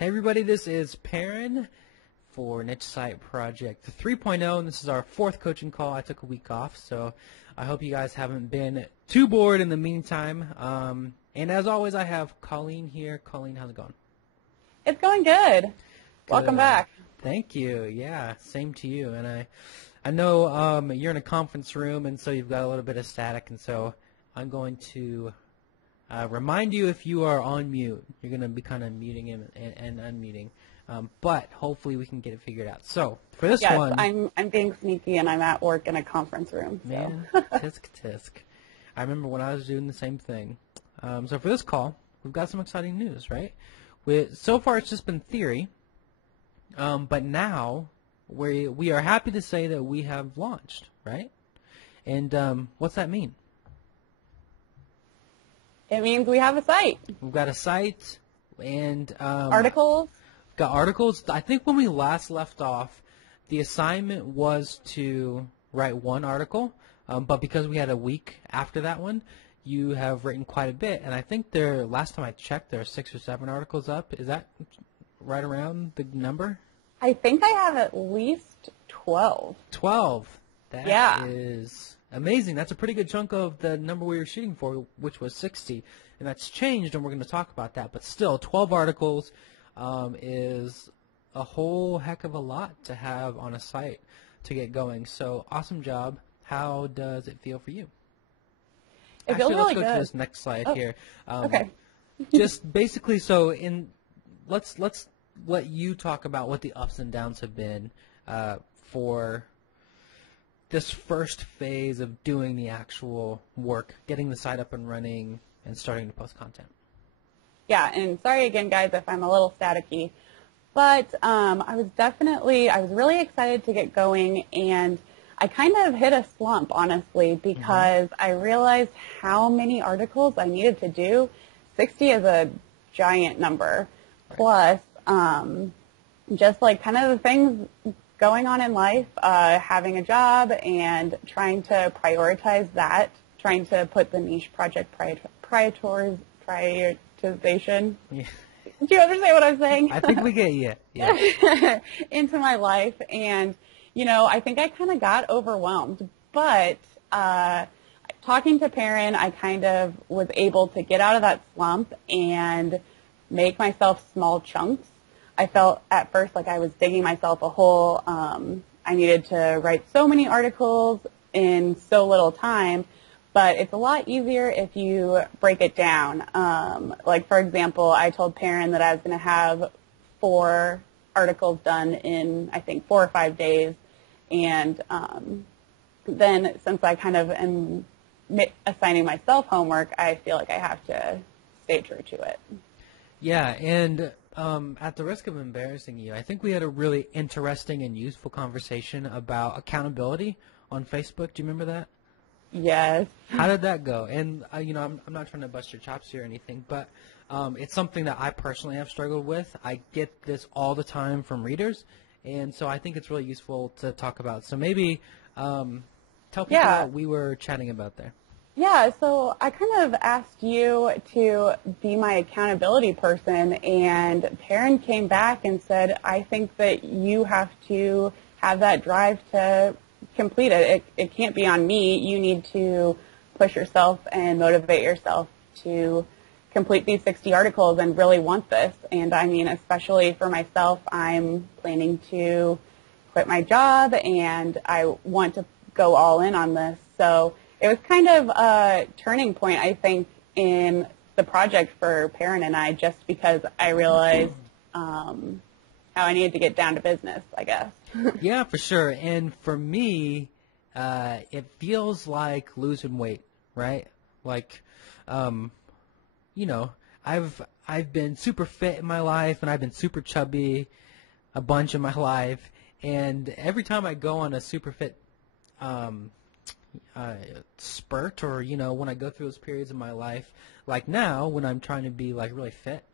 Hey everybody, this is Perrin for Niche Site Project 3.0, and this is our fourth coaching call. I took a week off, so I hope you guys haven't been too bored in the meantime. And as always, I have Colleen here. Colleen, how's it going? It's going good. Welcome back. Thank you. Yeah, same to you. And I know you're in a conference room, and so you've got a little bit of static, and so I'm going to remind you if you are on mute. You're going to be kind of muting and unmuting. But hopefully we can get it figured out. So for this one, I'm being sneaky and I'm at work in a conference room. So. Man, tisk. I remember when I was doing the same thing. So for this call, we've got some exciting news, right? So far it's just been theory, but now we are happy to say that we have launched, right? And what's that mean? It means we have a site. We've got a site and articles. Got articles. I think when we last left off, the assignment was to write one article, but because we had a week after that one, you have written quite a bit. And I think last time I checked, there are 6 or 7 articles up. Is that right around the number? I think I have at least 12. 12. That is amazing. That's a pretty good chunk of the number we were shooting for, which was 60. And that's changed, and we're going to talk about that. But still, 12 articles is a whole heck of a lot to have on a site to get going. So awesome job. How does it feel for you? It feels really let's go good. to this next slide here. Okay. Just basically, let's let you talk about what the ups and downs have been for this first phase of doing the actual work, getting the site up and running, and starting to post content. Yeah, and sorry again, guys, if I'm a little staticky. But I was really excited to get going, and I kind of hit a slump, honestly, because I realized how many articles I needed to do. 60 is a giant number. Plus, just like kind of the things going on in life, having a job and trying to prioritize that, trying to put the niche project prioritization. Yeah. Do you understand what I'm saying? I think we get you. Yeah. Into my life. And, I think I kind of got overwhelmed. But talking to Perrin, I kind of was able to get out of that slump and make myself small chunks. I felt at first like I was digging myself a hole. I needed to write so many articles in so little time. But it's a lot easier if you break it down. Like, for example, I told Perrin that I was going to have 4 articles done in, I think, 4 or 5 days. And then since I kind of am assigning myself homework, I feel like I have to stay true to it. Yeah, and at the risk of embarrassing you, I think we had a really interesting and useful conversation about accountability on Facebook. Do you remember that? Yes. How did that go? And, I'm not trying to bust your chops here or anything, but it's something that I personally have struggled with. I get this all the time from readers, and so I think it's really useful to talk about. So maybe tell people what we were chatting about there. Yeah, so I kind of asked you to be my accountability person, and Perrin came back and said, I think that you have to have that drive to complete it. It can't be on me. You need to push yourself and motivate yourself to complete these 60 articles and really want this. And I mean, especially for myself, I'm planning to quit my job and I want to go all in on this. So it was kind of a turning point, I think, in the project for Perrin and I, just because I realized how I needed to get down to business, I guess. Yeah, for sure. And for me, it feels like losing weight, right? Like, I've been super fit in my life, and I've been super chubby a bunch of my life. And every time I go on a super fit spurt, or when I go through those periods of my life, like now when I'm trying to be like really fit,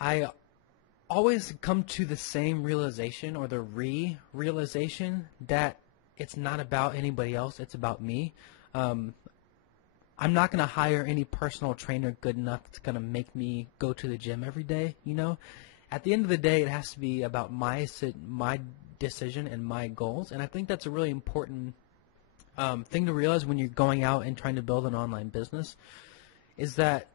I always come to the same realization, or the realization, that it's not about anybody else, it's about me. I'm not going to hire any personal trainer good enough that's going to make me go to the gym every day, at the end of the day, it has to be about my decision and my goals. And I think that's a really important thing to realize when you're going out and trying to build an online business, is that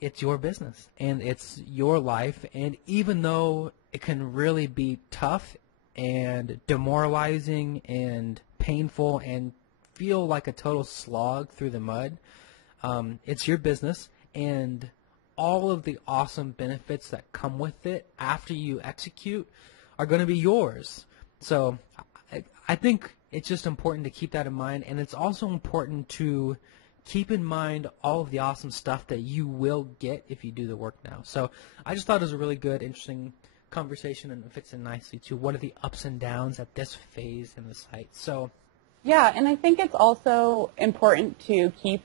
it's your business and it's your life. And even though it can really be tough and demoralizing and painful and feel like a total slog through the mud, it's your business, and all of the awesome benefits that come with it after you execute are going to be yours. So I think it's just important to keep that in mind, and it's also important to keep in mind all of the awesome stuff that you will get if you do the work now. So I just thought it was a really good, interesting conversation, and it fits in nicely to what are the ups and downs at this phase in the site. So yeah, and I think it's also important to keep,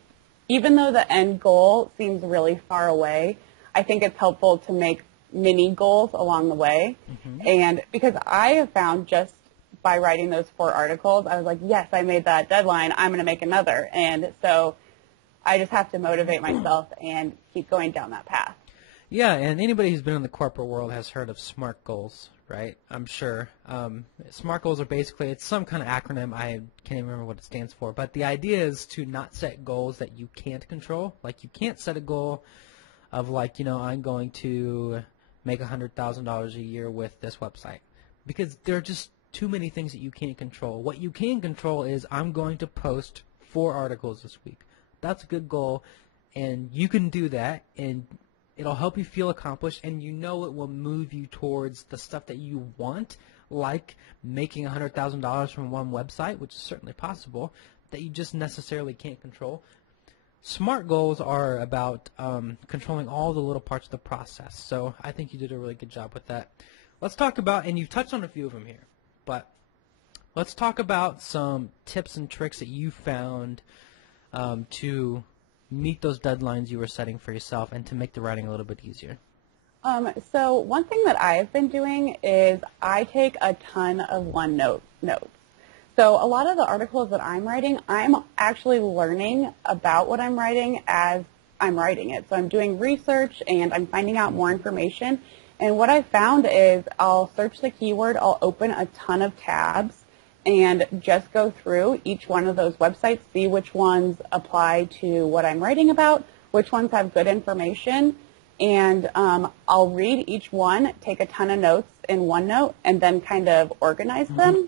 even though the end goal seems really far away, I think it's helpful to make mini goals along the way. Mm-hmm. And because I have found just by writing those 4 articles, I was like, yes, I made that deadline. I'm going to make another. And so I just have to motivate myself and keep going down that path. Yeah, and anybody who's been in the corporate world has heard of SMART goals, right? I'm sure. SMART goals are basically, it's some kind of acronym. I can't even remember what it stands for. But the idea is to not set goals that you can't control. Like, you can't set a goal of, like, I'm going to make $100,000 a year with this website. Because there are just too many things that you can't control. What you can control is, I'm going to post 4 articles this week. That's a good goal, and you can do that, and it'll help you feel accomplished, and it will move you towards the stuff that you want, like making $100,000 from one website, which is certainly possible, that you just necessarily can't control. SMART goals are about controlling all the little parts of the process, so I think you did a really good job with that. Let's talk about, and you've touched on a few of them here, but let's talk about some tips and tricks that you found to meet those deadlines you were setting for yourself and to make the writing a little bit easier. So one thing that I've been doing is I take a ton of OneNote notes. So a lot of the articles that I'm writing, I'm actually learning about what I'm writing as I'm writing it. So I'm doing research and I'm finding out more information. And what I've found is I'll search the keyword, I'll open a ton of tabs, and just go through each one of those websites, see which ones apply to what I'm writing about, which ones have good information, and I'll read each one, take a ton of notes in OneNote, and then kind of organize them,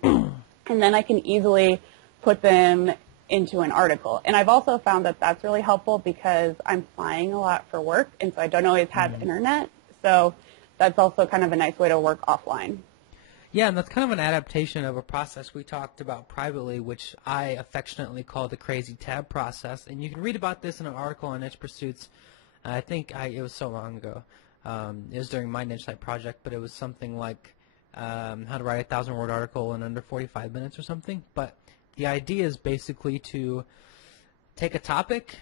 and then I can easily put them into an article. And I've also found that that's really helpful because I'm flying a lot for work, and so I don't always have internet, so that's also kind of a nice way to work offline. Yeah, and that's kind of an adaptation of a process we talked about privately, which I affectionately call the crazy tab process. And you can read about this in an article on Niche Pursuits. I think it was so long ago. It was during my niche site project, but it was something like how to write a 1,000-word article in under 45 minutes or something. But the idea is basically to take a topic,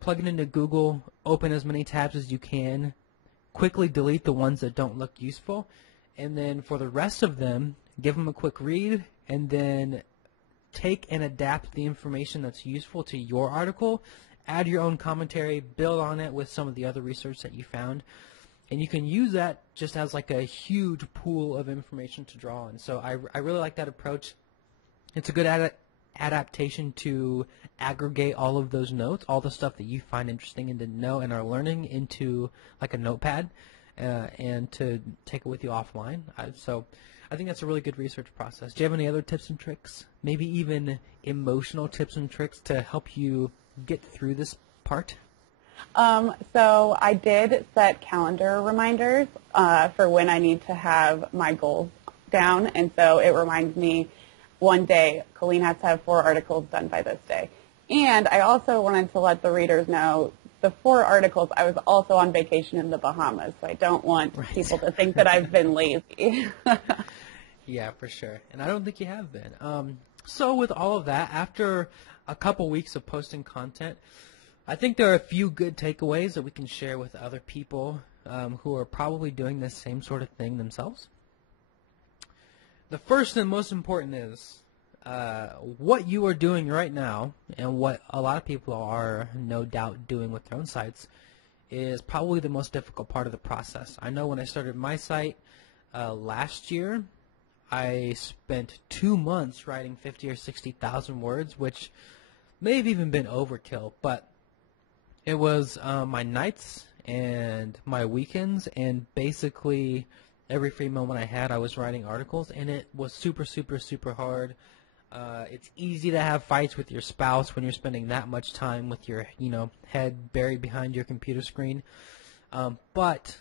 plug it into Google, open as many tabs as you can, quickly delete the ones that don't look useful, and then for the rest of them, give them a quick read, and then take and adapt the information that's useful to your article, add your own commentary, build on it with some of the other research that you found, and you can use that just as like a huge pool of information to draw on. So I really like that approach. It's a good adaptation to aggregate all of those notes, all the stuff that you find interesting and didn't know and are learning, into like a notepad. And to take it with you offline. So I think that's a really good research process. Do you have any other tips and tricks? Maybe even emotional tips and tricks to help you get through this part? So I did set calendar reminders for when I need to have my goals down. And so it reminds me one day, Colleen has to have 4 articles done by this day. And I also wanted to let the readers know the 4 articles, I was also on vacation in the Bahamas, so I don't want people to think that I've been lazy. Yeah, for sure. And I don't think you have been. So with all of that, after a couple weeks of posting content, I think there are a few good takeaways that we can share with other people who are probably doing this same sort of thing themselves. The first and most important is what you are doing right now, and what a lot of people are no doubt doing with their own sites, is probably the most difficult part of the process. I know when I started my site last year, I spent 2 months writing 50 or 60,000 words, which may have even been overkill, but it was my nights and my weekends, and basically every free moment I had, I was writing articles, and it was super, super, super hard. It's easy to have fights with your spouse when you're spending that much time with your, head buried behind your computer screen. But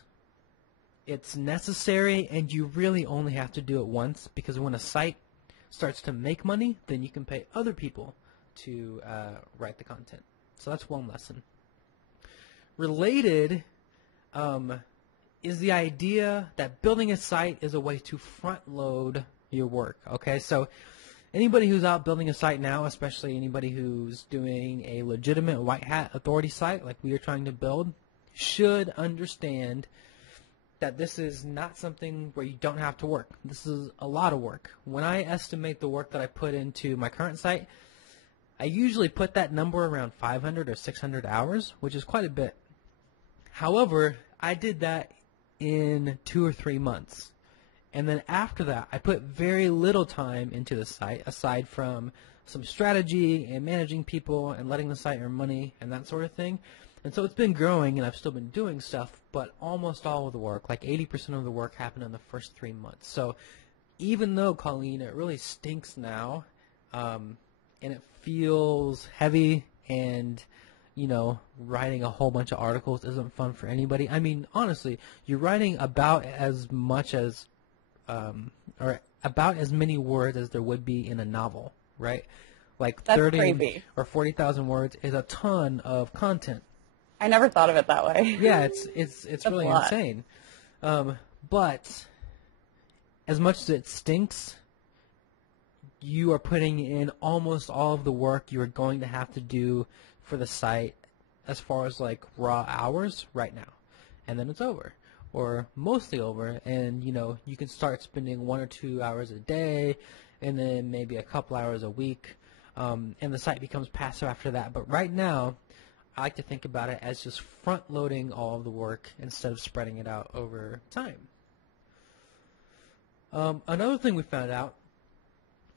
it's necessary, and you really only have to do it once, because when a site starts to make money, then you can pay other people to write the content. So that's one lesson. Related is the idea that building a site is a way to front load your work. Okay, so anybody who's out building a site now, especially anybody who's doing a legitimate white hat authority site like we are trying to build, should understand that this is not something where you don't have to work. This is a lot of work. When I estimate the work that I put into my current site, I usually put that number around 500 or 600 hours, which is quite a bit. However, I did that in 2 or 3 months. And then after that, I put very little time into the site, aside from some strategy and managing people and letting the site earn money and that sort of thing. And so it's been growing, and I've still been doing stuff, but almost all of the work, like 80% of the work, happened in the first 3 months. So even though, Colleen, it really stinks now, and it feels heavy, and writing a whole bunch of articles isn't fun for anybody. I mean, honestly, you're writing about as much as or about as many words as there would be in a novel, right? Like That's 30 crazy. or 40,000 words is a ton of content. I never thought of it that way. Yeah, it's really insane. But as much as it stinks, you are putting in almost all of the work you're going to have to do for the site as far as like raw hours right now. And then it's over, or mostly over, and you can start spending 1 or 2 hours a day, and then maybe a couple hours a week, and the site becomes passive after that. But right now, I like to think about it as just front-loading all of the work instead of spreading it out over time. Another thing we found out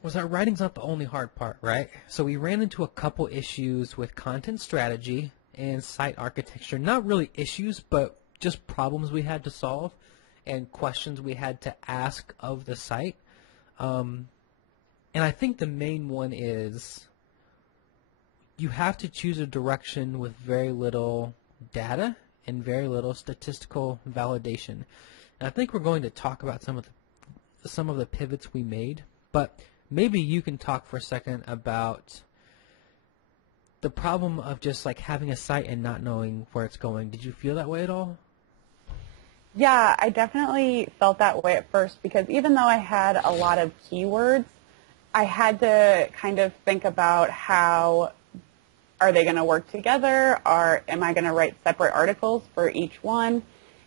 was that writing's not the only hard part, right? So we ran into a couple issues with content strategy and site architecture. Not really issues, but just problems we had to solve and questions we had to ask of the site. And I think the main one is you have to choose a direction with very little data and very little statistical validation. And I think we're going to talk about some of the pivots we made, but maybe you can talk for a second about the problem of just like having a site and not knowing where it's going. Did you feel that way at all? Yeah, I definitely felt that way at first, because even though I had a lot of keywords, I had to kind of think about how are they going to work together, or am I going to write separate articles for each one?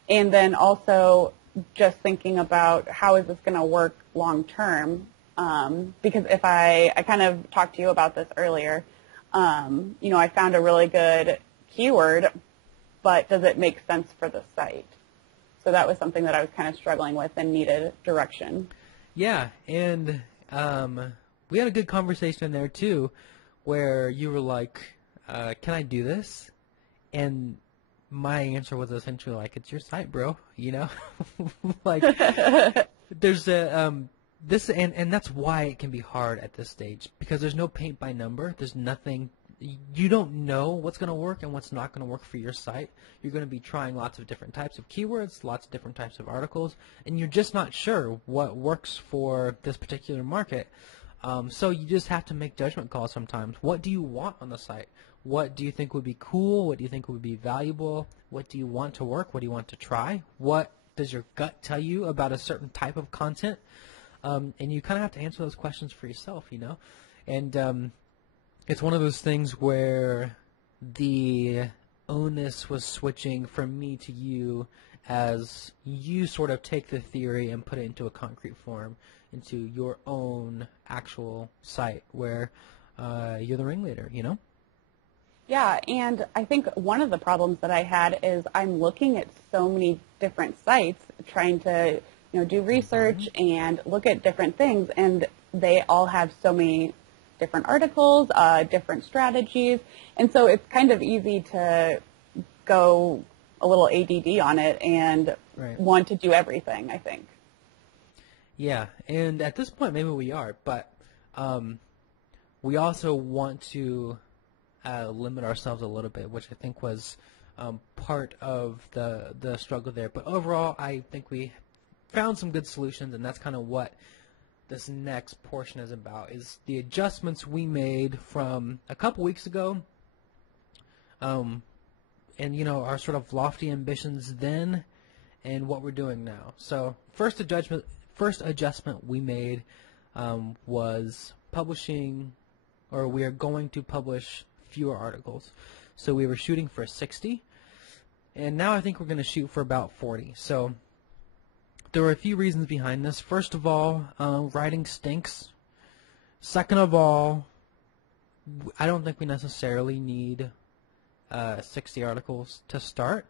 And then also just thinking about how is this going to work long term, because if I kind of talked to you about this earlier, I found a really good keyword, but does it make sense for the site? So that was something that I was kind of struggling with and needed direction. Yeah, and we had a good conversation in there too, where you were like, can I do this? And my answer was essentially like, it's your site, bro, like there's this, and that's why it can be hard at this stage, because there's no paint by number. There's nothing. You don't know what's going to work and what's not going to work for your site. You're going to be trying lots of different types of keywords, lots of different types of articles, and you're just not sure what works for this particular market. So you just have to make judgment calls sometimes. What do you want on the site? What do you think would be cool? What do you think would be valuable? What do you want to work? What do you want to try? What does your gut tell you about a certain type of content? And you kind of have to answer those questions for yourself, And it's one of those things where the onus was switching from me to you as you sort of take the theory and put it into a concrete form, into your own actual site where you're the ringleader, Yeah, and I think one of the problems that I had is I'm looking at so many different sites trying to, do research and look at different things, and they all have so many different articles, different strategies, and so it's kind of easy to go a little ADD on it and want to do everything, I think. Yeah, and at this point maybe we are, but we also want to limit ourselves a little bit, which I think was part of the struggle there. But overall, I think we found some good solutions, and that's kind of what this next portion is about, is the adjustments we made from a couple weeks ago, and, our sort of lofty ambitions then and what we're doing now. So first adjustment we made was publishing, or we are going to publish fewer articles. So we were shooting for 60, and now I think we're going to shoot for about 40. So there were a few reasons behind this. First of all, writing stinks. Second of all, I don't think we necessarily need 60 articles to start.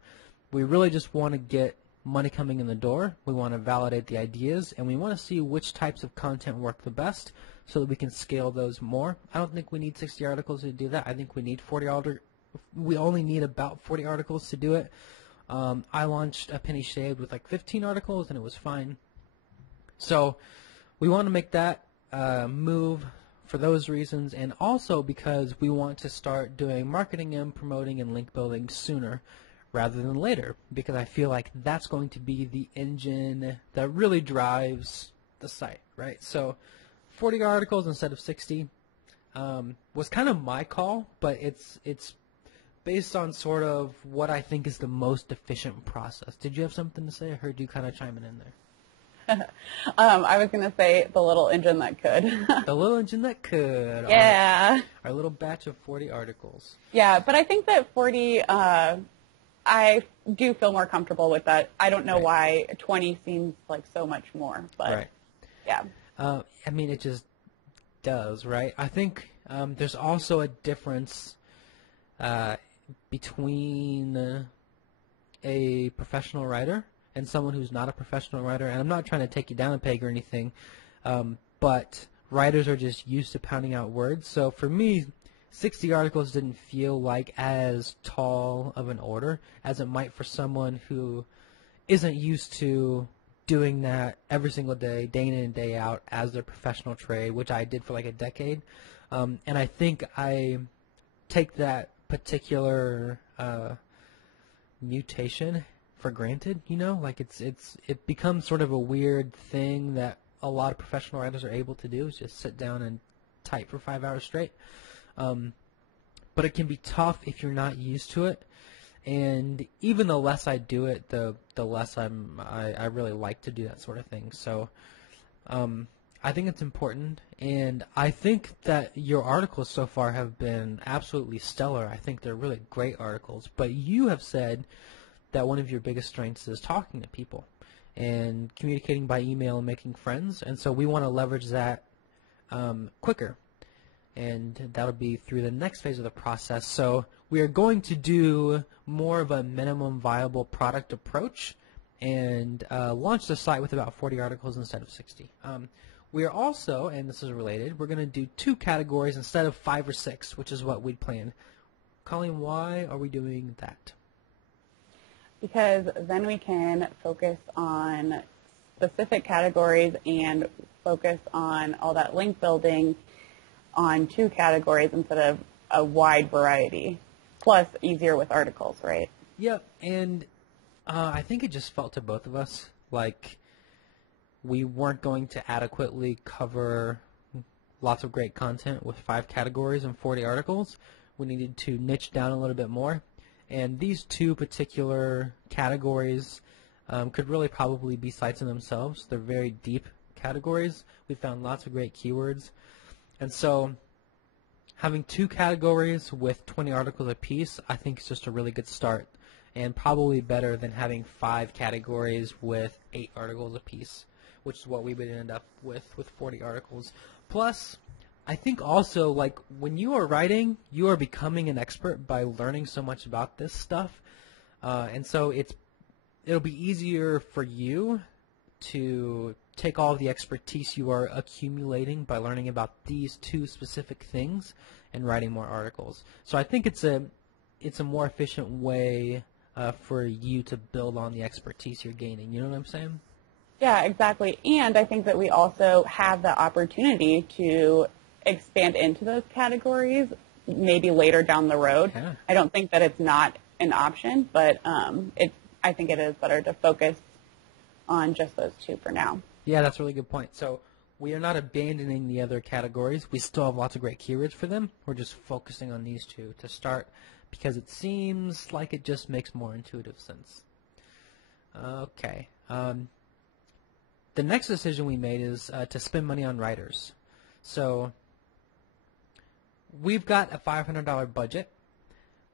We really just want to get money coming in the door. We want to validate the ideas, and we want to see which types of content work the best so that we can scale those more. I don't think we need 60 articles to do that. I think we need 40 articles. We only need about 40 articles to do it. I launched A Penny Shaved with like 15 articles, and it was fine. So we want to make that move for those reasons, and also because we want to start doing marketing and promoting and link building sooner rather than later, because I feel like that's going to be the engine that really drives the site, right? So 40 articles instead of 60 was kind of my call, but it's based on sort of what I think is the most efficient process. Did you have something to say? I heard you kind of chiming in there. I was going to say the little engine that could. The little engine that could. Yeah. Our little batch of 40 articles. Yeah, but I think that 40, I do feel more comfortable with that. I don't know why 20 seems like so much more, but yeah. I mean, it just does, right? I think there's also a difference between a professional writer and someone who's not a professional writer. And I'm not trying to take you down a peg or anything, but writers are just used to pounding out words. So for me, 60 articles didn't feel like as tall of an order as it might for someone who isn't used to doing that every single day, day in and day out as their professional trade, which I did for like a decade. And I think I take that particular mutation for granted, like it becomes sort of a weird thing that a lot of professional writers are able to do, is just sit down and type for 5 hours straight. But it can be tough if you're not used to it. And even the less I do it, the less I really like to do that sort of thing. So I think it's important, and I think that your articles so far have been absolutely stellar. I think they're really great articles. But you have said that one of your biggest strengths is talking to people and communicating by email and making friends. And so we want to leverage that quicker. And that'll be through the next phase of the process. So we are going to do more of a minimum viable product approach and launch the site with about 40 articles instead of 60. We are also, and this is related, we're going to do 2 categories instead of 5 or 6, which is what we'd planned. Colleen, why are we doing that? Because then we can focus on specific categories and focus on all that link building on 2 categories instead of a wide variety. Plus, easier with articles, right? Yep, and I think it just felt to both of us like we weren't going to adequately cover lots of great content with 5 categories and 40 articles. We needed to niche down a little bit more. And these 2 particular categories could really probably be sites in themselves. They're very deep categories. We found lots of great keywords. And so having 2 categories with 20 articles apiece, I think is just a really good start, and probably better than having 5 categories with 8 articles apiece, which is what we would end up with 40 articles. Plus, I think also, like, when you are writing, you are becoming an expert by learning so much about this stuff. And so it'll be easier for you to take all of the expertise you are accumulating by learning about these two specific things and writing more articles. So I think it's a more efficient way for you to build on the expertise you're gaining. You know what I'm saying? Yeah, exactly. And I think that we also have the opportunity to expand into those categories maybe later down the road. Yeah. I don't think that it's not an option, but I think it is better to focus on just those two for now. Yeah, that's a really good point. So we are not abandoning the other categories. We still have lots of great keywords for them. We're just focusing on these two to start because it seems like it just makes more intuitive sense. Okay. The next decision we made is to spend money on writers. So we've got a $500 budget.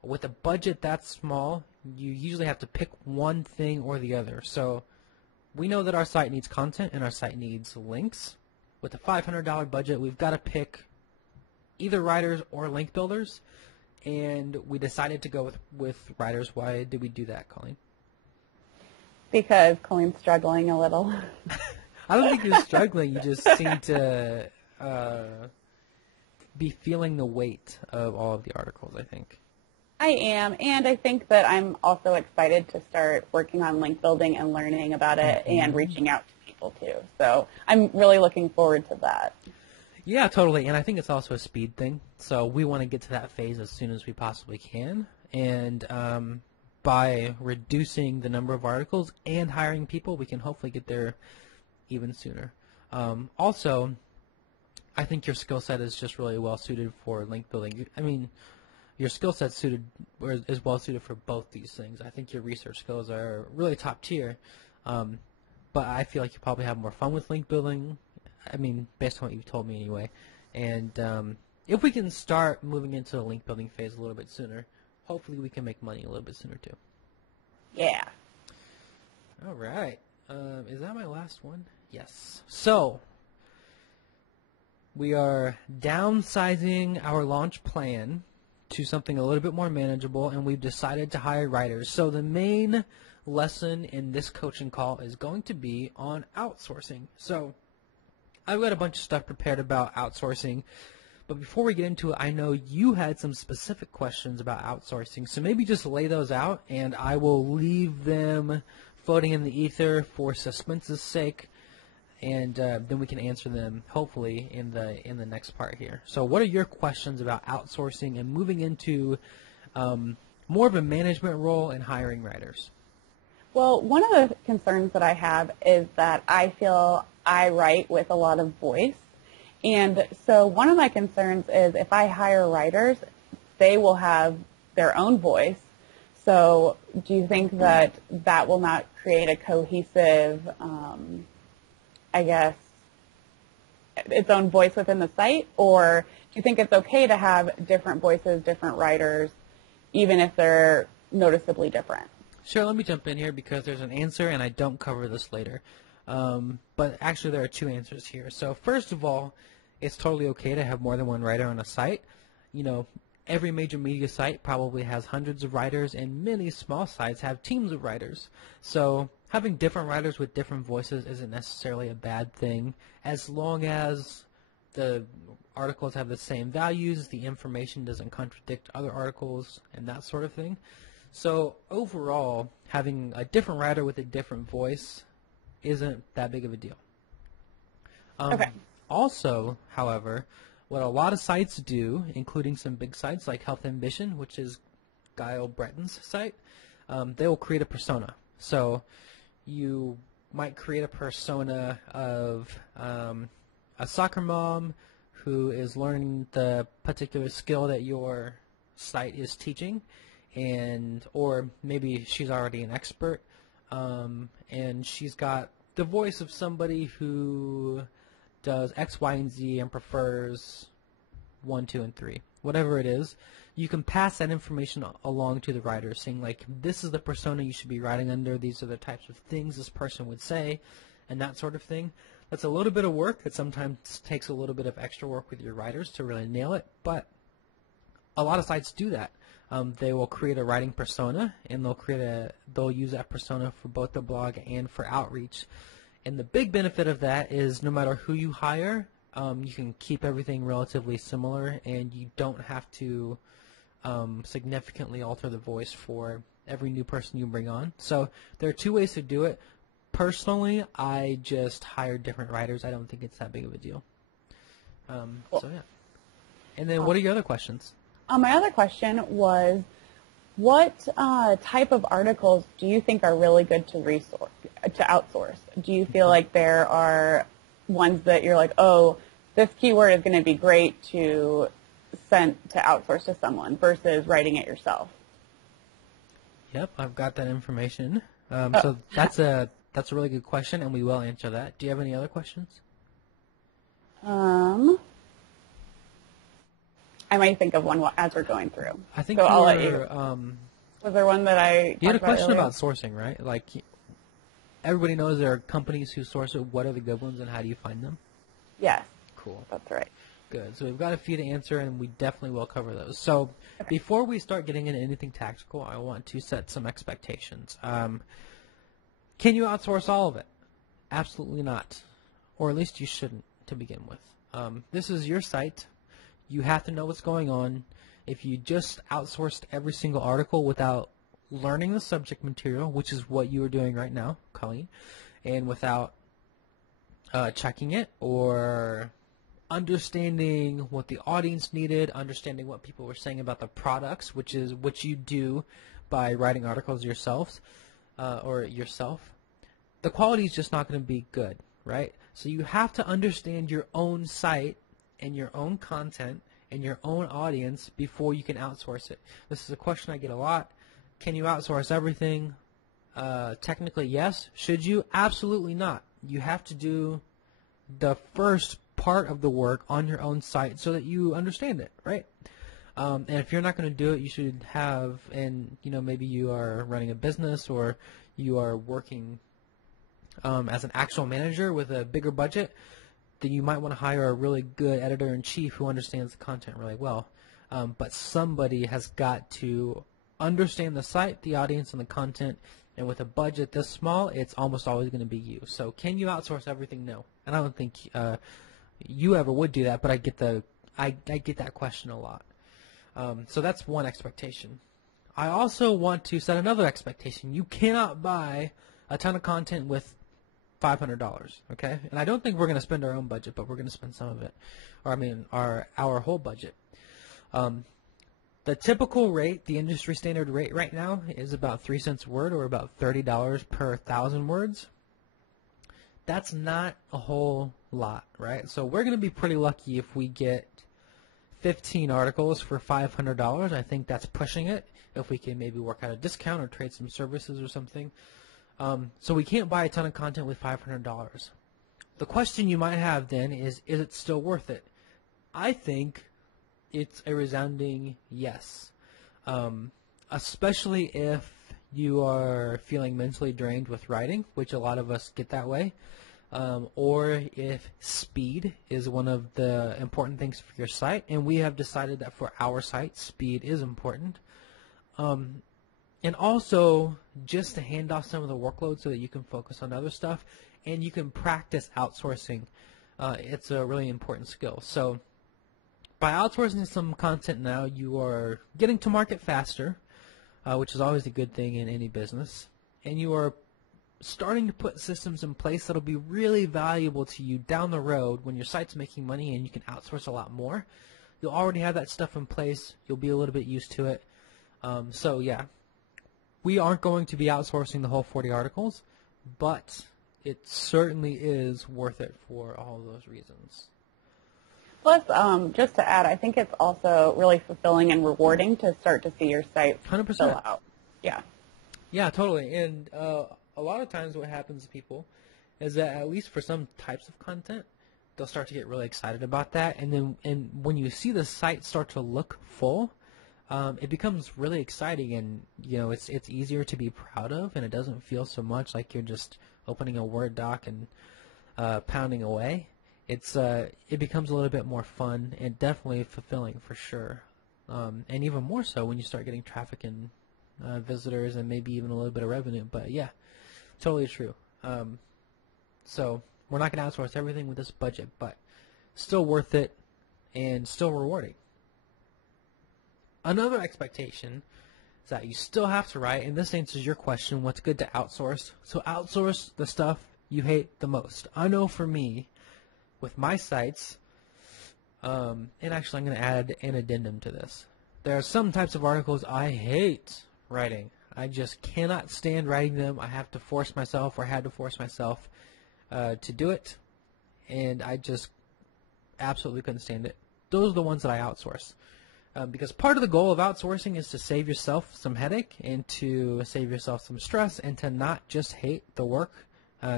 With a budget that small, you usually have to pick one thing or the other. So we know that our site needs content and our site needs links. With a $500 budget, we've got to pick either writers or link builders. And we decided to go with writers. Why did we do that, Colleen? Because Colleen's struggling a little. I don't think you're struggling. You just seem to be feeling the weight of all of the articles, I think. I am, and I think that I'm also excited to start working on link building and learning about it and reaching out to people too. So I'm really looking forward to that. Yeah, totally. And I think it's also a speed thing. So we want to get to that phase as soon as we possibly can. And by reducing the number of articles and hiring people, we can hopefully get there even sooner. Also, I think your skill set is just really well suited for link building. I mean, your skill set is well suited for both these things. I think your research skills are really top tier, but I feel like you probably have more fun with link building. I mean, based on what you've told me anyway. And if we can start moving into the link building phase a little bit sooner, hopefully we can make money a little bit sooner too. Yeah. All right. Is that my last one? Yes. So we are downsizing our launch plan to something a little bit more manageable, and we've decided to hire writers. So the main lesson in this coaching call is going to be on outsourcing. So I've got a bunch of stuff prepared about outsourcing, but before we get into it, I know you had some specific questions about outsourcing, so maybe just lay those out, and I will leave them floating in the ether for suspense's sake, and then we can answer them hopefully in the next part here. So what are your questions about outsourcing and moving into more of a management role and hiring writers? Well, one of the concerns that I have is that I feel I write with a lot of voice. And so one of my concerns is if I hire writers, they will have their own voice. So do you think that that will not create a cohesive, I guess, its own voice within the site? Or do you think it's okay to have different voices, different writers, even if they're noticeably different? Sure, let me jump in here because there's an answer and I don't cover this later. But actually there are two answers here. So first of all, it's totally okay to have more than one writer on a site. You know, every major media site probably has hundreds of writers, and many small sites have teams of writers. So having different writers with different voices isn't necessarily a bad thing, as long as the articles have the same values, the information doesn't contradict other articles, and that sort of thing. So overall, having a different writer with a different voice isn't that big of a deal. Okay. Also, however, what a lot of sites do, including some big sites like Health Ambition, which is Guile Breton's site, they will create a persona. So you might create a persona of a soccer mom who is learning the particular skill that your site is teaching, or maybe she's already an expert, and she's got the voice of somebody who does X, Y, and Z and prefers 1, 2, and 3. Whatever it is, you can pass that information along to the writer, saying, like, this is the persona you should be writing under, these are the types of things this person would say, and that sort of thing. That's a little bit of work. It sometimes takes a little bit of extra work with your writers to really nail it, but a lot of sites do that. They will create a writing persona, and they'll use that persona for both the blog and for outreach. And the big benefit of that is no matter who you hire, you can keep everything relatively similar, and you don't have to significantly alter the voice for every new person you bring on. So there are two ways to do it. Personally, I just hire different writers. I don't think it's that big of a deal. Cool. So yeah. And then what are your other questions? My other question was, what type of articles do you think are really good to outsource? Do you feel like there are ones that you're like, oh, this keyword is going to be great to send to outsource to someone versus writing it yourself? Yep, I've got that information. So that's a really good question, and we will answer that. Do you have any other questions? I might think of one as we're going through. I think so I'll let you. Was there one that I? You had a question about sourcing, right? Like, everybody knows there are companies who source it. What are the good ones, and how do you find them? Yes. Cool. That's right. Good. So we've got a few to answer, and we definitely will cover those. So before we start getting into anything tactical, I want to set some expectations. Can you outsource all of it? Absolutely not. Or at least you shouldn't to begin with. This is your site. You have to know what's going on. If you just outsourced every single article without learning the subject material, which is what you are doing right now, Colleen, and without checking it or understanding what the audience needed, understanding what people were saying about the products, which is what you do by writing articles yourself, the quality is just not going to be good, right? So you have to understand your own site and your own content and your own audience before you can outsource it. This is a question I get a lot. Can you outsource everything? Technically, yes. Should you? Absolutely not. You have to do the first part of the work on your own site so that you understand it, right? And if you're not going to do it, you should have, and maybe you are running a business or you are working as an actual manager with a bigger budget, then you might want to hire a really good editor-in-chief who understands the content really well. But somebody has got to understand the site, the audience, and the content. And with a budget this small, it's almost always going to be you. So can you outsource everything? No. And I don't think you ever would do that, but I get that question a lot. So that's one expectation. I also want to set another expectation. You cannot buy a ton of content with $500, okay? And I don't think we're going to spend our own budget, but we're going to spend some of it. Or I mean, our whole budget. The typical rate, the industry standard rate right now is about 3 cents a word, or about $30 per 1,000 words. That's not a whole lot, right? So we're going to be pretty lucky if we get 15 articles for $500. I think that's pushing it. If we can maybe work out a discount or trade some services or something. So we can't buy a ton of content with $500. The question you might have then is it still worth it? I think it's a resounding yes, especially if you are feeling mentally drained with writing, which a lot of us get that way, or if speed is one of the important things for your site, and we have decided that for our site, speed is important. And also, just to hand off some of the workload so that you can focus on other stuff, and you can practice outsourcing. It's a really important skill. So by outsourcing some content now, you are getting to market faster, which is always a good thing in any business, and you are starting to put systems in place that will be really valuable to you down the road when your site's making money and you can outsource a lot more. You'll already have that stuff in place. You'll be a little bit used to it. So yeah, we aren't going to be outsourcing the whole 40 articles, but it certainly is worth it for all of those reasons. Plus, just to add, I think it's also really fulfilling and rewarding to start to see your site 100%. fill out. Yeah. Yeah, totally. And a lot of times what happens to people is that at least for some types of content, they'll start to get really excited about that. And when you see the site start to look full, it becomes really exciting, and it's easier to be proud of, and it doesn't feel so much like you're just opening a Word doc and pounding away, it becomes a little bit more fun and definitely fulfilling for sure. And even more so when you start getting traffic and visitors and maybe even a little bit of revenue. But yeah, totally true. So we're not going to outsource everything with this budget, but still worth it and still rewarding. Another expectation is that you still have to write, and this answers your question, what's good to outsource. So outsource the stuff you hate the most. I know for me, with my sites, and actually I'm going to add an addendum to this. There are some types of articles I hate writing. I just cannot stand writing them. I have to force myself, or had to force myself to do it, and I just absolutely couldn't stand it. Those are the ones that I outsource. Because part of the goal of outsourcing is to save yourself some headache and to save yourself some stress and to not just hate the work,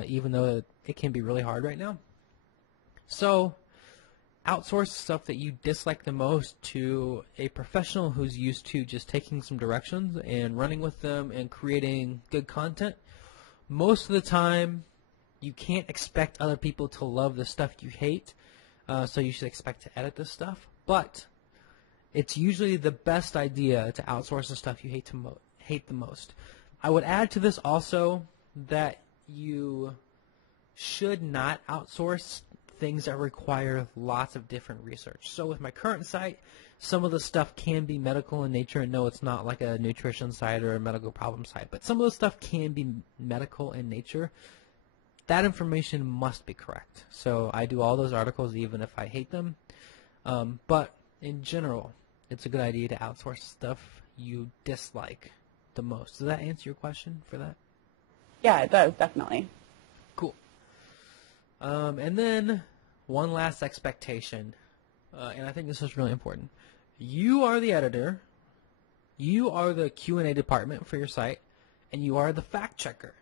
even though it can be really hard right now. So outsource stuff that you dislike the most to a professional who's used to just taking some directions and running with them and creating good content. Most of the time, you can't expect other people to love the stuff you hate, so you should expect to edit this stuff. But it's usually the best idea to outsource the stuff you hate the most. I would add to this also that you should not outsource things that require lots of different research. So with my current site, some of the stuff can be medical in nature, and no, it's not like a nutrition site or a medical problem site, but some of the stuff can be medical in nature. That information must be correct. So I do all those articles even if I hate them. But in general, it's a good idea to outsource stuff you dislike the most. Does that answer your question for that? Yeah, it does, definitely. Cool. And then one last expectation, and I think this is really important. You are the editor, you are the Q&A department for your site, and you are the fact checker.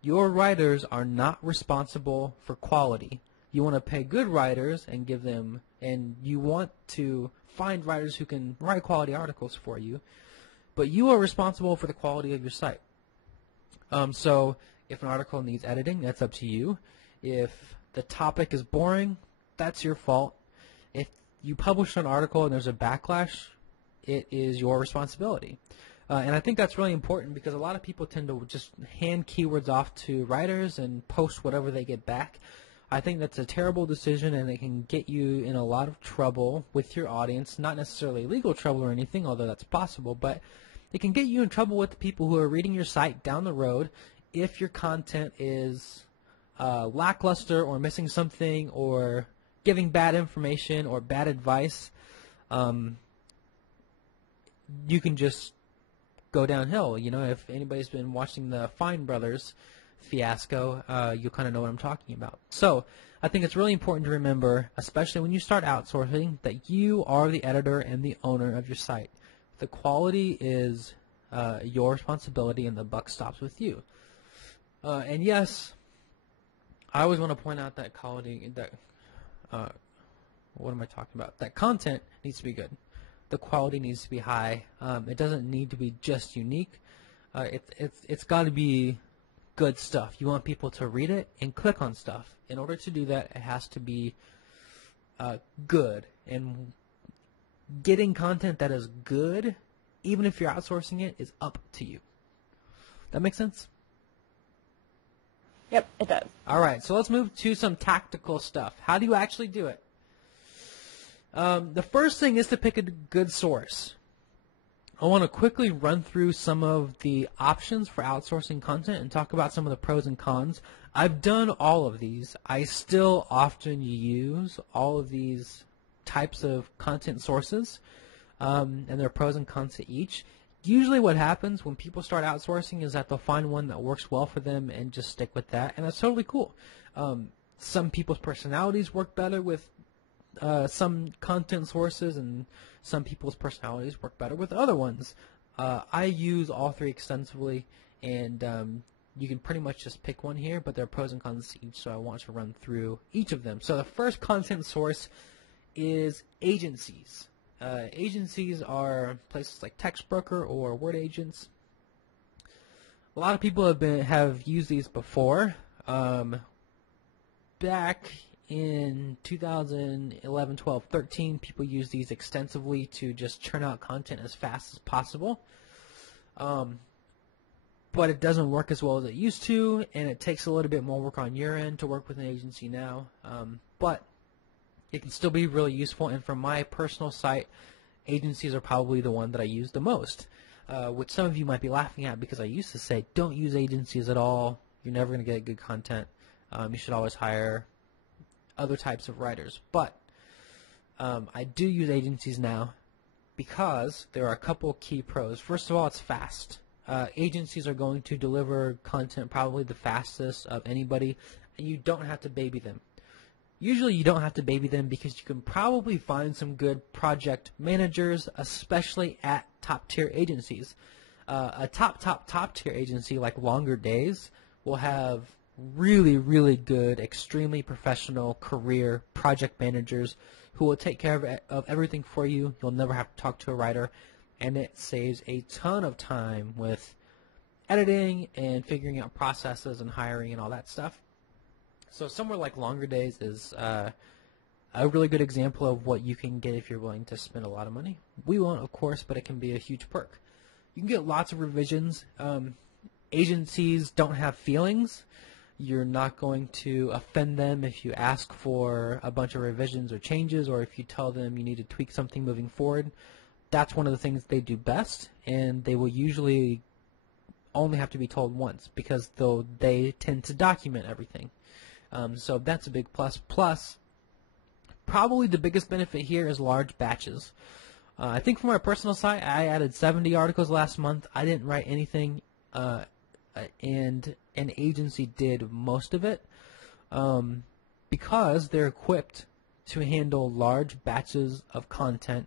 Your writers are not responsible for quality. You want to pay good writers and give them, and you want to find writers who can write quality articles for you, but you are responsible for the quality of your site. So if an article needs editing, that's up to you. If the topic is boring, that's your fault. If you publish an article and there's a backlash, it is your responsibility. And I think that's really important because a lot of people tend to just hand keywords off to writers and post whatever they get back. I think that's a terrible decision, and it can get you in a lot of trouble with your audience. Not necessarily legal trouble or anything, although that's possible, but it can get you in trouble with the people who are reading your site down the road if your content is lackluster or missing something or giving bad information or bad advice. You can just go downhill. You know, if anybody's been watching the Fine Brothers fiasco, you'll kind of know what I'm talking about. So I think it's really important to remember, especially when you start outsourcing, that you are the editor and the owner of your site. The quality is your responsibility, and the buck stops with you. And yes, I always want to point out that quality, that what am I talking about? That content needs to be good. The quality needs to be high. It doesn't need to be just unique. It's got to be good stuff. You want people to read it and click on stuff. In order to do that, it has to be good. And getting content that is good, even if you're outsourcing it, is up to you. That make sense? Yep, it does. All right, so let's move to some tactical stuff. How do you actually do it? The first thing is to pick a good source. I want to quickly run through some of the options for outsourcing content and talk about some of the pros and cons. I've done all of these. I still often use all of these types of content sources, and there are pros and cons to each. Usually what happens when people start outsourcing is that they'll find one that works well for them and just stick with that, and that's totally cool. Some people's personalities work better with some content sources, and some people's personalities work better with other ones. I use all three extensively, and you can pretty much just pick one here, but there are pros and cons to each, so I want to run through each of them. So the first content source is agencies. Agencies are places like Textbroker or Word Agents. A lot of people have used these before. back in 2011, 12, 13, people used these extensively to just churn out content as fast as possible. But it doesn't work as well as it used to, and it takes a little bit more work on your end to work with an agency now. But it can still be really useful, and from my personal site, agencies are probably the one that I use the most, which some of you might be laughing at because I used to say, don't use agencies at all. You're never going to get good content. You should always hire other types of writers. But I do use agencies now because there are a couple key pros. First of all, it's fast. Agencies are going to deliver content probably the fastest of anybody, and you don't have to baby them. Usually you don't have to baby them because you can probably find some good project managers, especially at top-tier agencies. A top-tier agency like Longer Days will have really, really good, extremely professional career project managers who will take care of everything for you. You'll never have to talk to a writer, and it saves a ton of time with editing and figuring out processes and hiring and all that stuff. So somewhere like Longer Days is a really good example of what you can get if you're willing to spend a lot of money. We won't, of course, but it can be a huge perk. You can get lots of revisions. Agencies don't have feelings. You're not going to offend them if you ask for a bunch of revisions or changes, or if you tell them you need to tweak something moving forward. That's one of the things they do best, and they will usually only have to be told once because they tend to document everything. So that's a big plus. Plus, probably the biggest benefit here is large batches. I think for my personal site, I added 70 articles last month. I didn't write anything, and an agency did most of it because they're equipped to handle large batches of content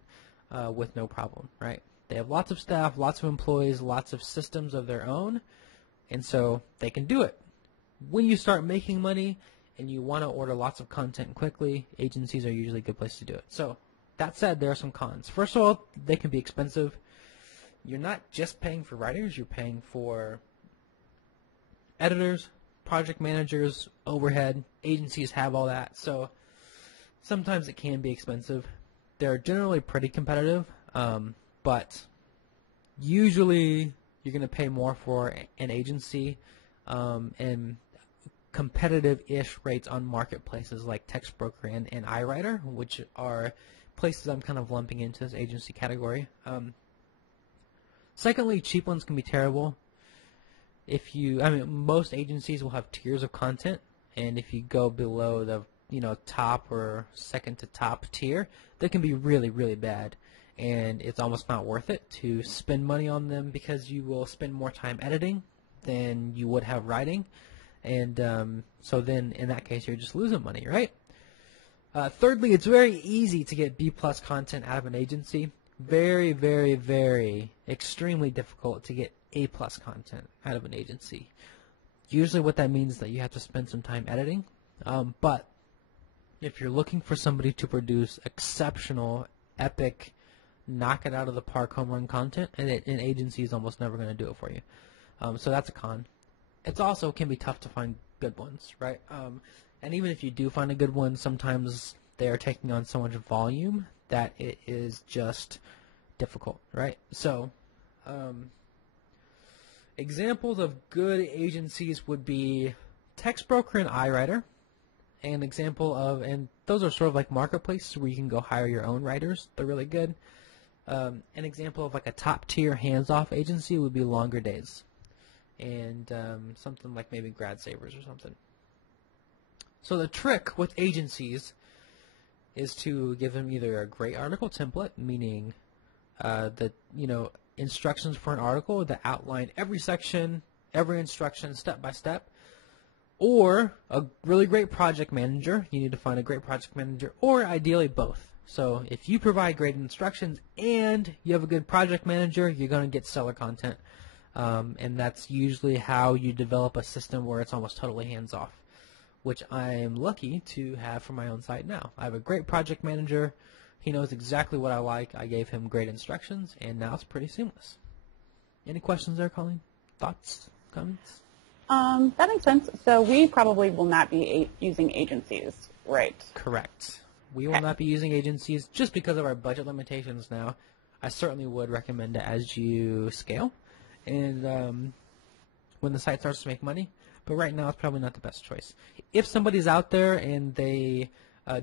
with no problem, right? They have lots of staff, lots of employees, lots of systems of their own, and so they can do it. When you start making money and you want to order lots of content quickly, agencies are usually a good place to do it. So that said, there are some cons. First of all, they can be expensive. You're not just paying for writers, you're paying for editors, project managers, overhead. Agencies have all that, so sometimes it can be expensive. They're generally pretty competitive, but usually you're going to pay more for an agency and competitive-ish rates on marketplaces like TextBroker and iWriter, which are places I'm kind of lumping into this agency category. Secondly, cheap ones can be terrible. Most agencies will have tiers of content, and if you go below the top or second to top tier, they can be really, really bad, and it's almost not worth it to spend money on them because you will spend more time editing than you would have writing, and so then in that case you're just losing money, right? Thirdly, it's very easy to get B+ content out of an agency. Very, very, very extremely difficult to get A+ content out of an agency. Usually what that means is that you have to spend some time editing, but if you're looking for somebody to produce exceptional, epic, knock it out of the park home run content, an agency is almost never going to do it for you. So that's a con. It also can be tough to find good ones, right? And even if you do find a good one, sometimes they are taking on so much volume that it is just difficult, right? So examples of good agencies would be TextBroker and iWriter. An example of, and those are sort of like marketplaces where you can go hire your own writers. They're really good. An example of like a top-tier hands-off agency would be Longer Days, and something like maybe Grad Savers or something. So the trick with agencies is to give them either a great article template, meaning the instructions for an article that outline every section, every instruction step by step, or a really great project manager. You need to find a great project manager, or ideally both. So if you provide great instructions and you have a good project manager, you're going to get stellar content. And that's usually how you develop a system where it's almost totally hands-off, which I am lucky to have for my own site now. I have a great project manager. He knows exactly what I like. I gave him great instructions, and now it's pretty seamless. Any questions there, Colleen? Thoughts? Comments? That makes sense. So we probably will not be using agencies, right? Correct. We will not be using agencies just because of our budget limitations now. I certainly would recommend it as you scale and when the site starts to make money. But right now, it's probably not the best choice. If somebody's out there and they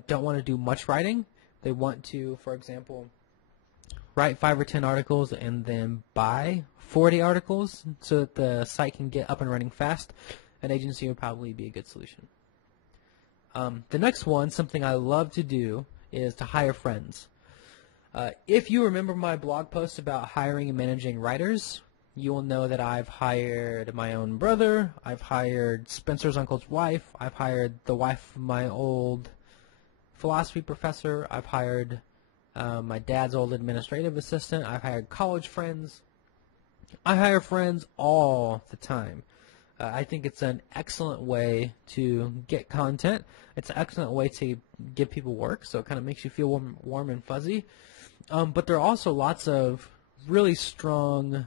don't want to do much writing, they want to, for example, write 5 or 10 articles and then buy 40 articles so that the site can get up and running fast, an agency would probably be a good solution. The next one, something I love to do, is to hire friends. If you remember my blog post about hiring and managing writers, you will know that I've hired my own brother, I've hired Spencer's uncle's wife, I've hired the wife of my old philosophy professor, I've hired my dad's old administrative assistant, I've hired college friends. I hire friends all the time. I think it's an excellent way to get content. It's an excellent way to give people work, so it kind of makes you feel warm and fuzzy. But there are also lots of really strong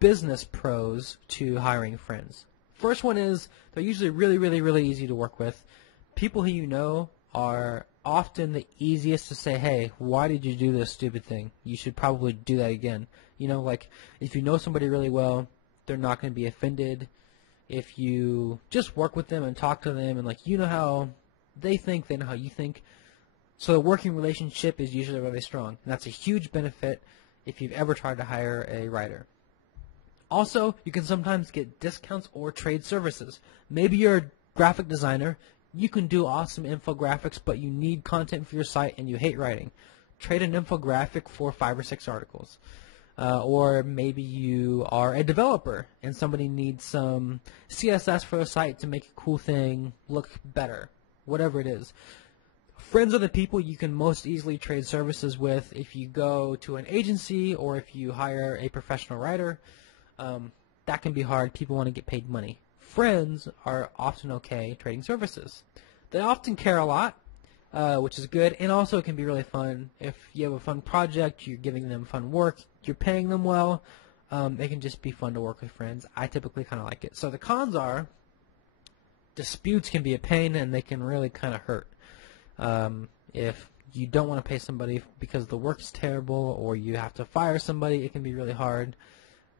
business pros to hiring friends. First one is they're usually really, really, really easy to work with. People who you know are often the easiest to say, hey, why did you do this stupid thing? You should probably do that again. You know, like if you know somebody really well, they're not going to be offended. If you just work with them and talk to them and like you know how they think, they know how you think. So the working relationship is usually really strong. And that's a huge benefit if you've ever tried to hire a writer. Also, you can sometimes get discounts or trade services. Maybe you're a graphic designer. You can do awesome infographics, but you need content for your site and you hate writing. Trade an infographic for 5 or 6 articles. Or maybe you are a developer and somebody needs some CSS for a site to make a cool thing look better. Whatever it is. Friends are the people you can most easily trade services with if you go to an agency or if you hire a professional writer. That can be hard. People want to get paid money. Friends are often okay trading services. They often care a lot, which is good, and also it can be really fun. If you have a fun project, you're giving them fun work, you're paying them well, it can just be fun to work with friends. I typically kind of like it. So the cons are disputes can be a pain, and they can really kind of hurt. If you don't want to pay somebody because the work's terrible or you have to fire somebody, it can be really hard.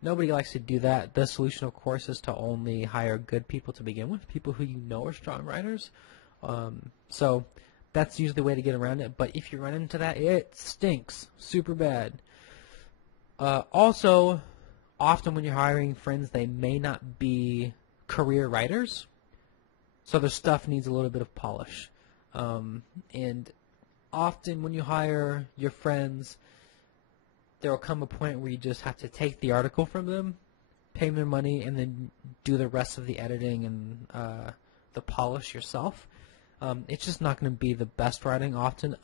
Nobody likes to do that. The solution, of course, is to only hire good people to begin with, people who you know are strong writers. So that's usually the way to get around it. But if you run into that, it stinks super bad. Also, often when you're hiring friends, they may not be career writers. So their stuff needs a little bit of polish. And often when you hire your friends, there will come a point where you just have to take the article from them, pay them money, and then do the rest of the editing and the polish yourself. It's just not going to be the best writing often,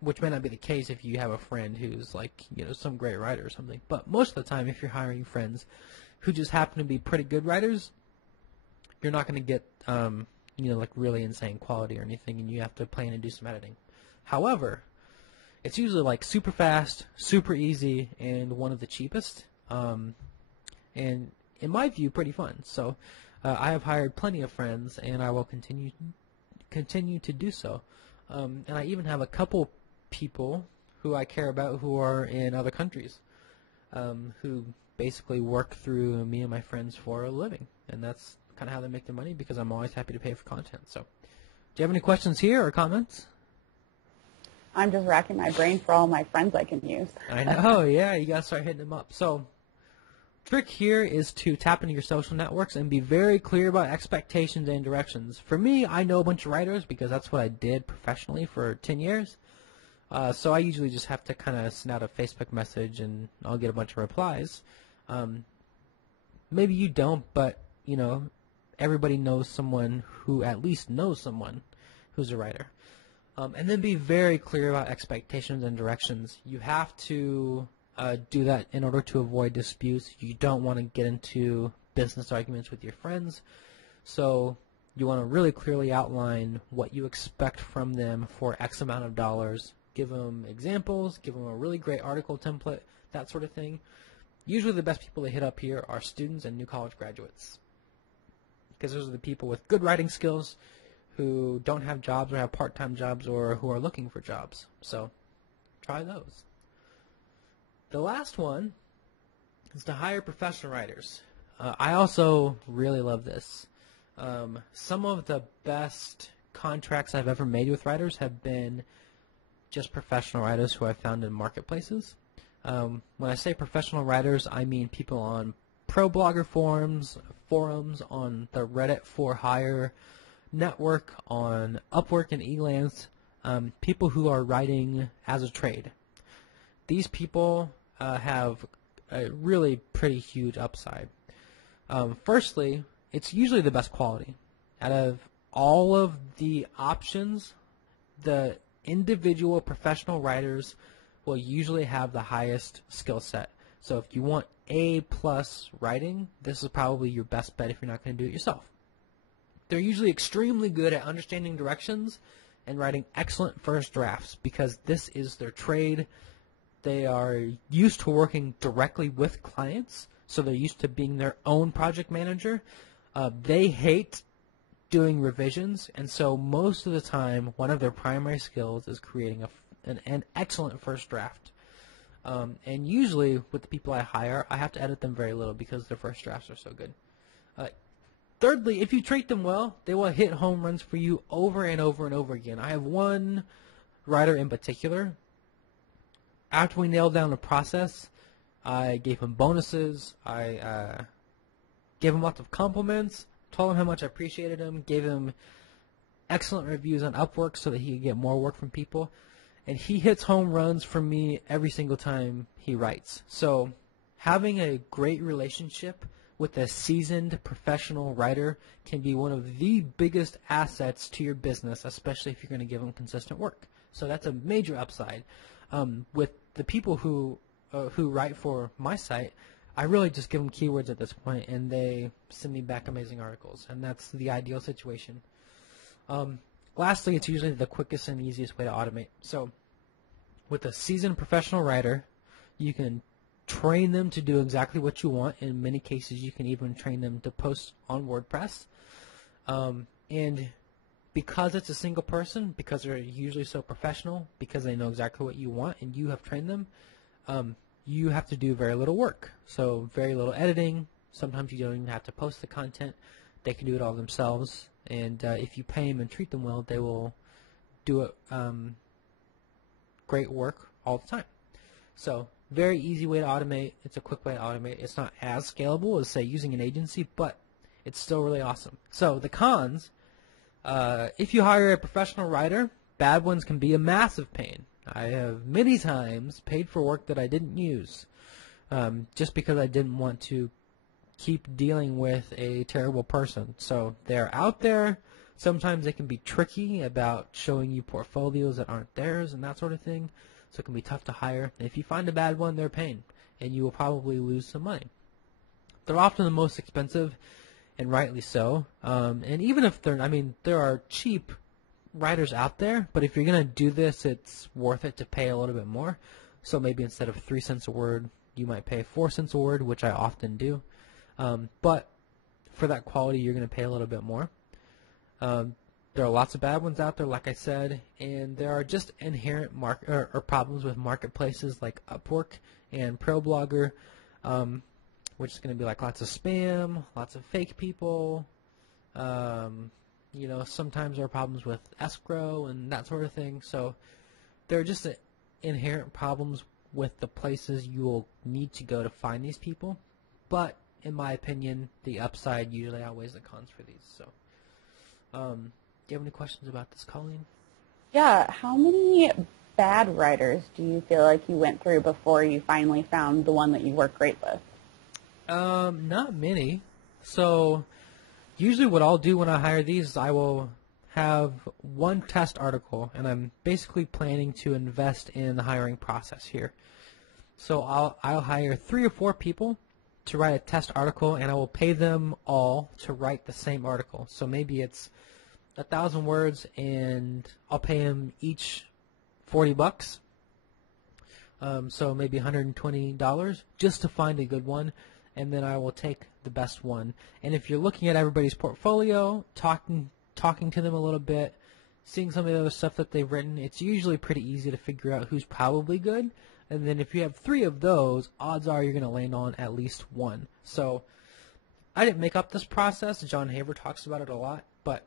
which may not be the case if you have a friend who's like, some great writer or something. But most of the time, if you're hiring friends who just happen to be pretty good writers, you're not going to get, like really insane quality or anything, and you have to plan and do some editing. However, it's usually like super fast, super easy, and one of the cheapest, and in my view, pretty fun. So I have hired plenty of friends, and I will continue to do so. And I even have a couple people who I care about who are in other countries, who basically work through me and my friends for a living, and that's kind of how they make their money because I'm always happy to pay for content. So, do you have any questions here or comments? I'm just racking my brain for all my friends I can use. I know, yeah, you got to start hitting them up. So, trick here is to tap into your social networks and be very clear about expectations and directions. For me, I know a bunch of writers because that's what I did professionally for 10 years. So I usually just have to kind of send out a Facebook message and I'll get a bunch of replies. Maybe you don't, but, everybody knows someone who at least knows someone who's a writer. And then be very clear about expectations and directions. You have to do that in order to avoid disputes. You don't want to get into business arguments with your friends. So you want to really clearly outline what you expect from them for X amount of dollars. Give them examples. Give them a really great article template, that sort of thing. usually the best people to hit up here are students and new college graduates, because those are the people with good writing skills who don't have jobs or have part-time jobs or who are looking for jobs. So try those. The last one is to hire professional writers. I also really love this. Some of the best contracts I've ever made with writers have been just professional writers who I've found in marketplaces. When I say professional writers, I mean people on pro blogger forums, on the Reddit for Hire network, on Upwork and Elance, people who are writing as a trade. These people have a really pretty huge upside. Firstly, it's usually the best quality. Out of all of the options, the individual professional writers will usually have the highest skill set. So if you want A+ writing, this is probably your best bet if you're not going to do it yourself. They're usually extremely good at understanding directions and writing excellent first drafts because this is their trade. They are used to working directly with clients, so they're used to being their own project manager. They hate doing revisions, and so most of the time, one of their primary skills is creating an excellent first draft. And usually, with the people I hire, I have to edit them very little because their first drafts are so good. Thirdly, if you treat them well, they will hit home runs for you over and over and over again. I have one writer in particular. After we nailed down the process, I gave him bonuses. I gave him lots of compliments, told him how much I appreciated him, gave him excellent reviews on Upwork so that he could get more work from people. And he hits home runs for me every single time he writes. So having a great relationship with a seasoned professional writer can be one of the biggest assets to your business, especially if you're going to give them consistent work. So that's a major upside. With the people who write for my site, I really just give them keywords at this point, and they send me back amazing articles, and that's the ideal situation. Lastly, it's usually the quickest and easiest way to automate. So with a seasoned professional writer, you can train them to do exactly what you want. In many cases, you can even train them to post on WordPress. And because it's a single person, because they're usually so professional, because they know exactly what you want and you have trained them, you have to do very little work. So very little editing. Sometimes you don't even have to post the content. They can do it all themselves. And if you pay them and treat them well, they will do it great work all the time. So very easy way to automate. It's a quick way to automate. It's not as scalable as, say, using an agency, but it's still really awesome. So the cons, if you hire a professional writer, bad ones can be a massive pain. I have many times paid for work that I didn't use just because I didn't want to keep dealing with a terrible person. So they're out there. Sometimes they can be tricky about showing you portfolios that aren't theirs and that sort of thing. So it can be tough to hire. And if you find a bad one, they're a pain, and you will probably lose some money. They're often the most expensive, and rightly so. And even if there are cheap writers out there, but if you're going to do this, it's worth it to pay a little bit more. So maybe instead of 3 cents a word, you might pay 4 cents a word, which I often do. But for that quality, you're going to pay a little bit more. There are lots of bad ones out there, like I said, and there are just inherent or problems with marketplaces like Upwork and ProBlogger, which is going to be like lots of spam, lots of fake people. Sometimes there are problems with escrow and that sort of thing. So there are just inherent problems with the places you will need to go to find these people. But in my opinion, the upside usually outweighs the cons for these. So, do you have any questions about this, Colleen? Yeah. How many bad writers do you feel like you went through before you finally found the one that you work great with? Not many. So usually what I'll do when I hire these is I will have one test article, and I'm basically planning to invest in the hiring process here. So I'll hire 3 or 4 people to write a test article, and I will pay them all to write the same article. So maybe it's 1,000 words, and I'll pay them each $40. So maybe $120 just to find a good one, and then I will take the best one. And if you're looking at everybody's portfolio, talking to them a little bit, seeing some of the other stuff that they've written, it's usually pretty easy to figure out who's probably good. And then if you have 3 of those, odds are you're going to land on at least one. So I didn't make up this process. John Haver talks about it a lot, but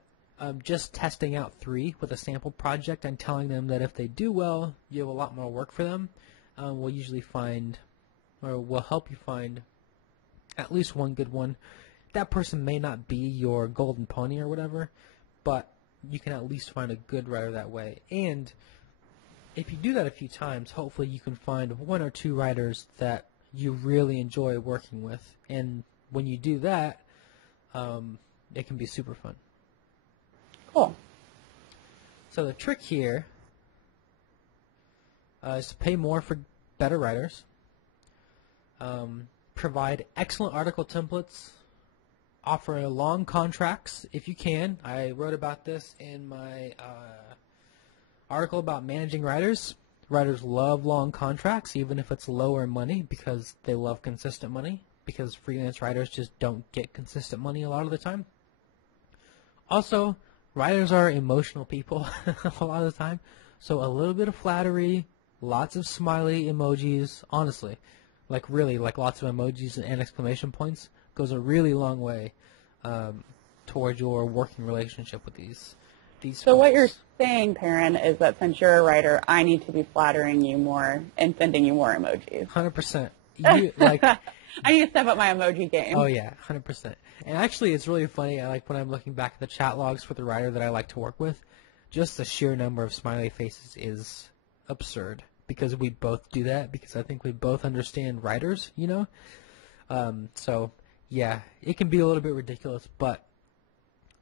just testing out 3 with a sample project and telling them that if they do well, you have a lot more work for them, will usually find, or will help you find at least one good one. That person may not be your golden pony or whatever, but you can at least find a good writer that way. And if you do that a few times, hopefully you can find 1 or 2 writers that you really enjoy working with. And when you do that, it can be super fun. Cool. So the trick here is to pay more for better writers, provide excellent article templates, offer long contracts if you can. I wrote about this in my article about managing writers. Writers love long contracts, even if it's lower money, because they love consistent money, because freelance writers just don't get consistent money a lot of the time. Also, writers are emotional people a lot of the time, so a little bit of flattery, lots of smiley emojis, honestly, really lots of emojis and exclamation points goes a really long way towards your working relationship with these So folks. what you're saying, Perrin, is that since you're a writer, I need to be flattering you more and sending you more emojis. 100%. I need to step up my emoji game. Oh, yeah, 100%. And actually, it's really funny. When I'm looking back at the chat logs for the writer that I like to work with, just the sheer number of smiley faces is absurd, because we both do that, because I think we both understand writers, So, yeah, it can be a little bit ridiculous, but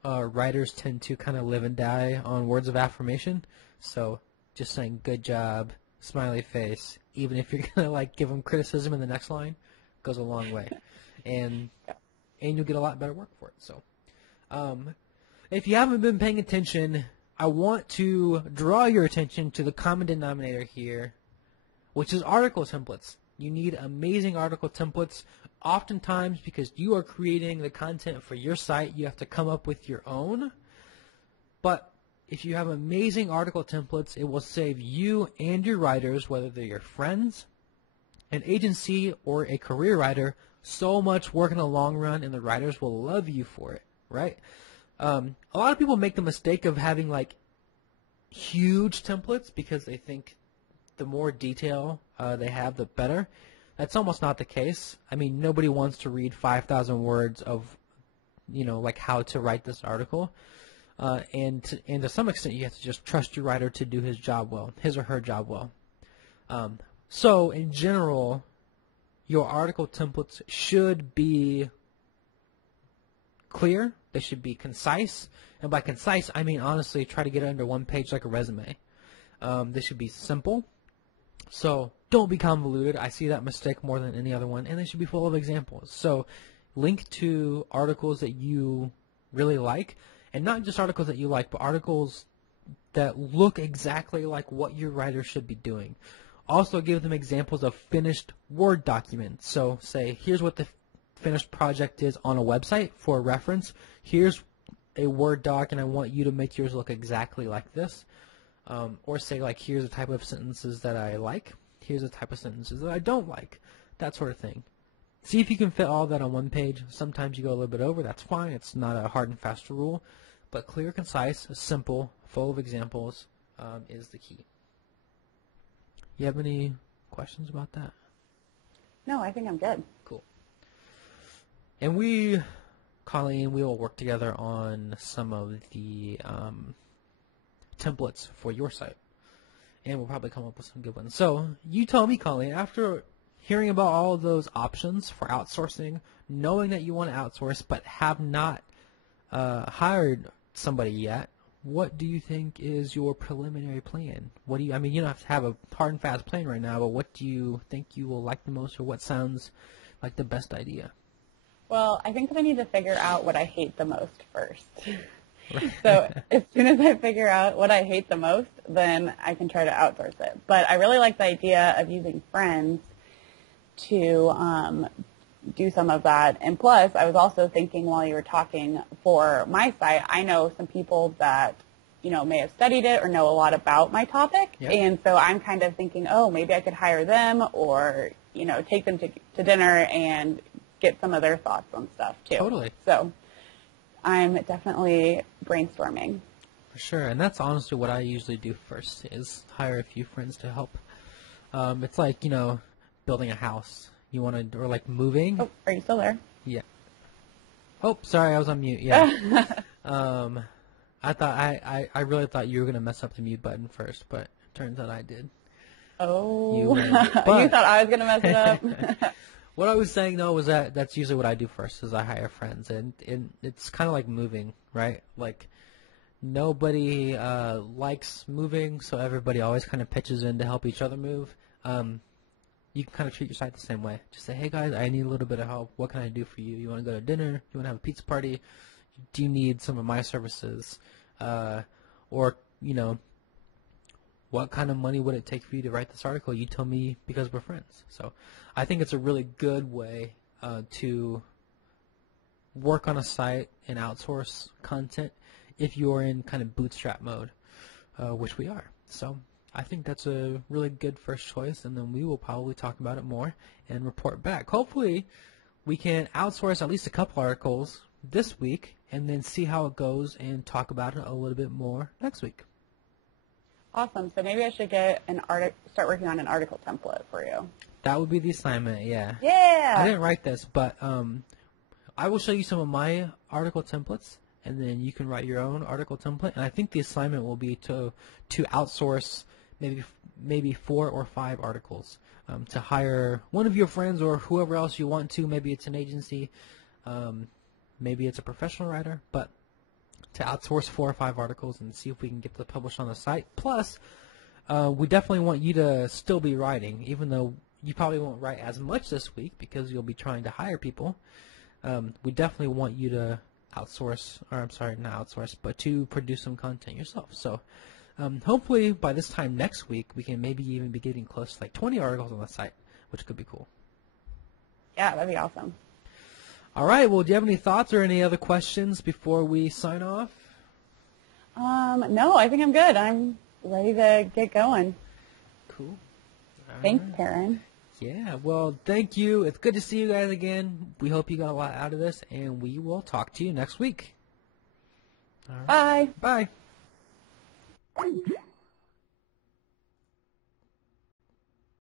writers tend to kind of live and die on words of affirmation. So just saying good job, smiley face, even if you're going to give them criticism in the next line, goes a long way. And you'll get a lot better work for it. So if you haven't been paying attention, I want to draw your attention to the common denominator here, which is article templates. You need amazing article templates. Oftentimes, because you are creating the content for your site, you have to come up with your own. But if you have amazing article templates, it will save you and your writers, whether they're your friends, an agency, or a career writer, so much work in the long run, and the writers will love you for it, right? A lot of people make the mistake of having huge templates because they think the more detail they have, the better. That's almost not the case. I mean, nobody wants to read 5,000 words of, how to write this article. And to some extent, you have to just trust your writer to do his or her job well. So, in general, your article templates should be clear. They should be concise. And by concise, I mean, honestly, try to get it under one page like a resume. They should be simple. So don't be convoluted. I see that mistake more than any other one. And they should be full of examples. So link to articles that you really like. And not just articles that you like, but articles that look exactly like what your writer should be doing. Also give them examples of finished Word documents. So say, here's what the finished project is on a website for reference. Here's a Word doc, and I want you to make yours look exactly like this. Or say, here's the type of sentences that I like. Here's the type of sentences that I don't like. That sort of thing. See if you can fit all that on one page. Sometimes you go a little bit over. That's fine. It's not a hard and fast rule. But clear, concise, simple, full of examples is the key. You have any questions about that? No, I think I'm good. Cool. And Colleen, we will work together on some of the templates for your site. And we'll probably come up with some good ones. So you tell me, Colleen, after hearing about all of those options for outsourcing, knowing that you want to outsource but have not hired somebody yet, what do you think is your preliminary plan? You don't have to have a hard and fast plan right now, but what do you think you will like the most, or what sounds like the best idea? Well, I think that I need to figure out what I hate the most first. So as soon as I figure out what I hate the most, then I can try to outsource it. But I really like the idea of using friends to do some of that. And plus, I was also thinking while you were talking, for my site, I know some people that, may have studied it or know a lot about my topic. Yep. And so I'm kind of thinking, maybe I could hire them or, take them to dinner and get some of their thoughts on stuff too. Totally. So I'm definitely brainstorming. For sure. And that's honestly what I usually do first, is hire a few friends to help. It's like, building a house. You want to, or like moving. Oh, are you still there? Yeah. Oh, sorry, I was on mute. Yeah. I thought I really thought you were gonna mess up the mute button first, but it turns out I did. Oh. You thought I was gonna mess it up. What I was saying though was that that's usually what I do first, is I hire friends, and it's kind of like moving, right? Like nobody likes moving, so everybody always kind of pitches in to help each other move. You can kind of treat your site the same way. Just say, hey guys, I need a little bit of help. What can I do for you? You want to go to dinner? You want to have a pizza party? Do you need some of my services? Or, what kind of money would it take for you to write this article? You tell me, because we're friends. So I think it's a really good way to work on a site and outsource content if you're in kind of bootstrap mode, which we are. So I think that's a really good first choice, and then we will probably talk about it more and report back. Hopefully we can outsource at least a couple articles this week and then see how it goes and talk about it a little bit more next week. Awesome. So maybe I should get start working on an article template for you. That would be the assignment, yeah. Yeah. I didn't write this, but I will show you some of my article templates, and then you can write your own article template. And I think the assignment will be to outsource maybe 4 or 5 articles, to hire one of your friends or whoever else you want to. Maybe it's an agency, maybe it's a professional writer, but to outsource 4 or 5 articles and see if we can get them published on the site. Plus, we definitely want you to still be writing, even though you probably won't write as much this week because you'll be trying to hire people. We definitely want you to outsource, or I'm sorry, not outsource, but to produce some content yourself. So hopefully by this time next week, we can maybe even be getting close to like 20 articles on the site, which could be cool. Yeah, that'd be awesome. All right. Well, do you have any thoughts or any other questions before we sign off? No, I think I'm good. I'm ready to get going. Cool. Thanks, Perrin. Yeah, well, thank you. It's good to see you guys again. We hope you got a lot out of this, and we will talk to you next week. All right. Bye. Bye.